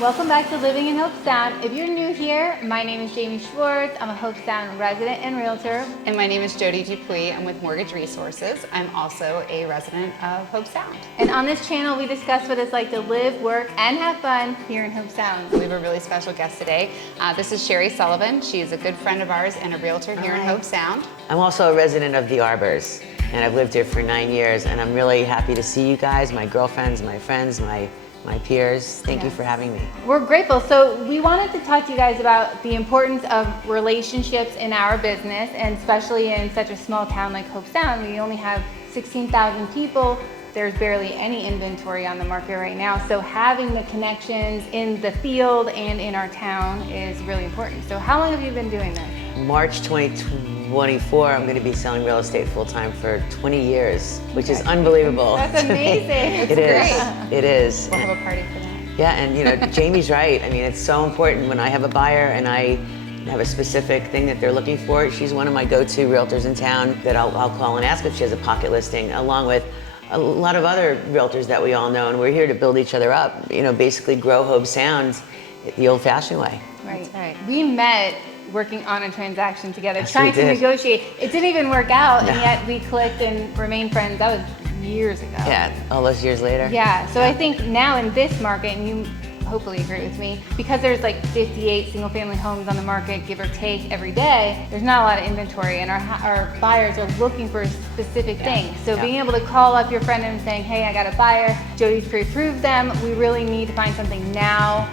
Welcome back to Living in Hobe Sound. If you're new here, my name is Jaime Schwartz. I'm a Hobe Sound resident and realtor. And my name is Jody Dupuis. I'm with Mortgage Resources. I'm also a resident of Hobe Sound. And on this channel, we discuss what it's like to live, work, and have fun here in Hobe Sound. We have a really special guest today. This is Sherry Sullivan. She is a good friend of ours and a realtor here in Hobe Sound. I'm also a resident of the Arbors, and I've lived here for 9 years, and I'm really happy to see you guys, my girlfriends, my friends, my peers. Thank you for having me. We're grateful. So we wanted to talk to you guys about the importance of relationships in our business, and especially in such a small town like Hobe Sound. We only have 16,000 people. There's barely any inventory on the market right now. So having the connections in the field and in our town is really important. So how long have you been doing this? March 2024, I'm going to be selling real estate full-time for 20 years, which is unbelievable. That's amazing. It is. It is. We'll have a party for that. Yeah, and you know, Jamie's right. I mean, it's so important when I have a buyer and I have a specific thing that they're looking for. She's one of my go-to realtors in town that I'll call and ask if she has a pocket listing, along with a lot of other realtors that we all know, and we're here to build each other up. You know, basically grow Hobe Sound the old-fashioned way. Right. That's right. We met working on a transaction together, Yes, trying we to did. negotiate. It didn't even work out, and No. yet we clicked and remained friends. That was years ago. Yeah, all those years later. Yeah, so I think now in this market, and you hopefully agree with me, because there's like 58 single family homes on the market, give or take, every day, there's not a lot of inventory, and our buyers are looking for specific things. So being able to call up your friend and saying, hey, I got a buyer, Jody's pre-approved them, we really need to find something now,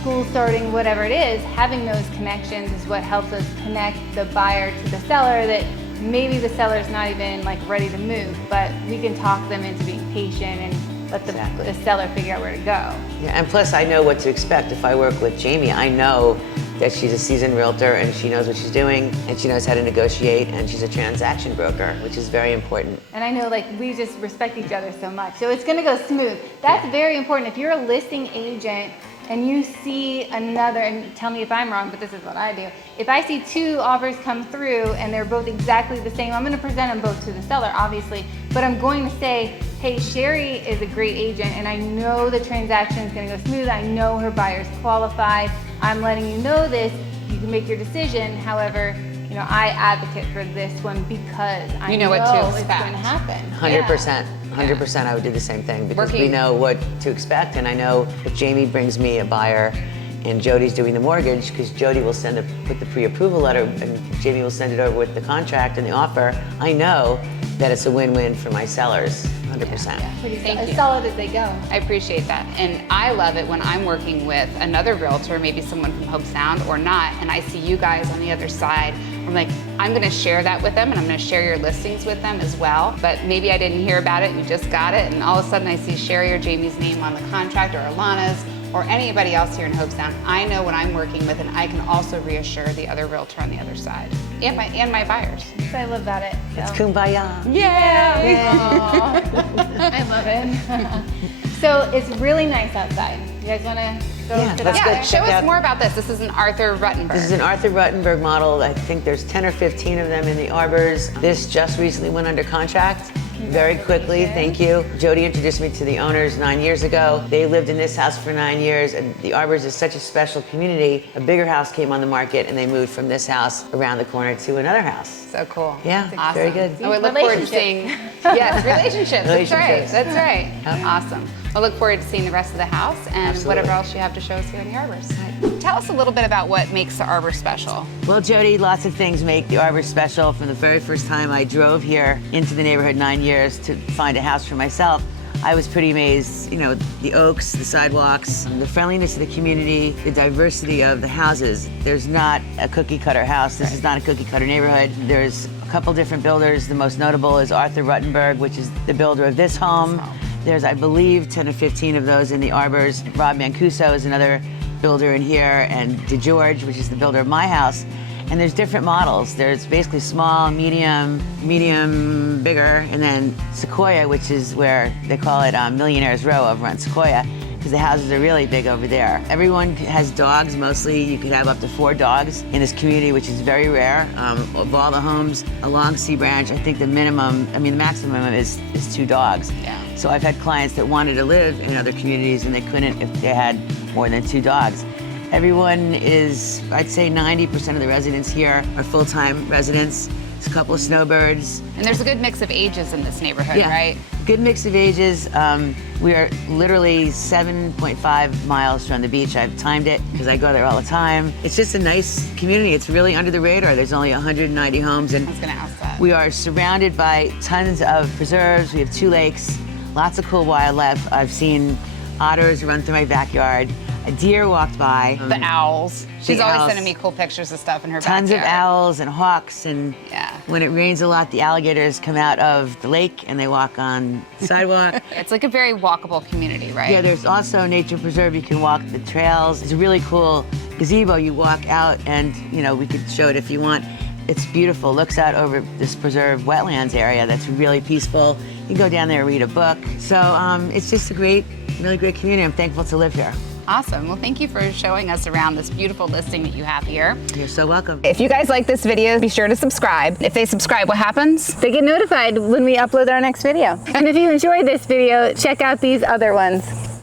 school starting, whatever it is, having those connections is what helps us connect the buyer to the seller, that maybe the seller's not even like ready to move, but we can talk them into being patient and let the seller figure out where to go. Yeah, and plus I know what to expect. If I work with Jamie, I know that she's a seasoned realtor and she knows what she's doing and she knows how to negotiate, and she's a transaction broker, which is very important. And I know like we just respect each other so much, so it's gonna go smooth. That's very important. If you're a listing agent and you see another, and tell me if I'm wrong, but this is what I do. If I see two offers come through and they're both exactly the same, I'm gonna present them both to the seller, obviously, but I'm going to say, hey, Sherry is a great agent and I know the transaction is gonna go smooth, I know her buyer's qualified, I'm letting you know this, you can make your decision. However, you know, I advocate for this one because I know what to it's expect. going to happen. 100%. 100% I would do the same thing, because we know what to expect, and I know if Jamie brings me a buyer and Jody's doing the mortgage, because Jody will put the pre-approval letter and Jamie will send it over with the contract and the offer, I know that it's a win-win for my sellers, 100%. Pretty Thank as you. solid as they go. I appreciate that. And I love it when I'm working with another realtor, maybe someone from Hobe Sound or not, and I see you guys on the other side. I'm like, I'm gonna share that with them and I'm gonna share your listings with them as well. But maybe I didn't hear about it, you just got it, and all of a sudden I see Sherry or Jamie's name on the contract, or Alana's, or anybody else here in Hobe Sound. I know what I'm working with, and I can also reassure the other realtor on the other side, and my buyers. That's what I love about it. It's So. kumbaya. Aw. I love it. So it's really nice outside. You guys want to go Yeah, to let's that? go Yeah, show check us out- more about this. This is an Arthur Ruttenberg. This is an Arthur Ruttenberg model. I think there's 10 or 15 of them in the Arbors. This just recently went under contract. Very quickly, thank you. Jody introduced me to the owners 9 years ago. They lived in this house for 9 years, and the Arbors is such a special community. A bigger house came on the market, and they moved from this house around the corner to another house. So cool. Yeah, Awesome. very good. I would look forward to seeing, yes, relationships. That's right. Relationships. That's right. Yep. Awesome. I look forward to seeing the rest of the house and Absolutely. whatever else you have to show us here in the Arbors. Tell us a little bit about what makes the Arbor special. Well, Jody, lots of things make the Arbors special. From the very first time I drove here into the neighborhood 9 years to find a house for myself, I was pretty amazed. You know, the oaks, the sidewalks, the friendliness of the community, the diversity of the houses. There's not a cookie cutter house. This is not a cookie cutter neighborhood. There's a couple different builders. The most notable is Arthur Ruttenberg, which is the builder of this home. There's, I believe, 10 or 15 of those in the Arbors. Rob Mancuso is another builder in here, and DeGeorge, which is the builder of my house. And there's different models. There's basically small, medium, bigger, and then Sequoia, which is where they call it Millionaire's Row over on Sequoia, because the houses are really big over there. Everyone has dogs, mostly. You could have up to 4 dogs in this community, which is very rare. Of all the homes along Sea Branch, I think the maximum is 2 dogs. Yeah. So I've had clients that wanted to live in other communities and they couldn't if they had more than 2 dogs. Everyone is, I'd say 90% of the residents here are full-time residents. There's a couple of snowbirds. And there's a good mix of ages in this neighborhood, right? Good mix of ages. We are literally 7.5 miles from the beach. I've timed it because I go there all the time. It's just a nice community. It's really under the radar. There's only 190 homes, and I was gonna ask that. we are surrounded by tons of preserves. We have 2 lakes, lots of cool wildlife. I've seen otters run through my backyard. A deer walked by. The owls. She's always owls. sending me cool pictures of stuff in her Tons backyard. of owls and hawks, and Yeah. when it rains a lot, the alligators come out of the lake and they walk on the sidewalk. It's like a very walkable community, right? Yeah, there's also a nature preserve. You can walk the trails. It's a really cool gazebo. You walk out and, you know, we could show it if you want. It's beautiful. Looks out over this preserved wetlands area that's really peaceful. You can go down there and read a book. So it's just a really great community. I'm thankful to live here. Awesome. Well, thank you for showing us around this beautiful listing that you have here. You're so welcome. If you guys like this video, be sure to subscribe. If they subscribe, what happens? They get notified when we upload our next video. And if you enjoyed this video, check out these other ones.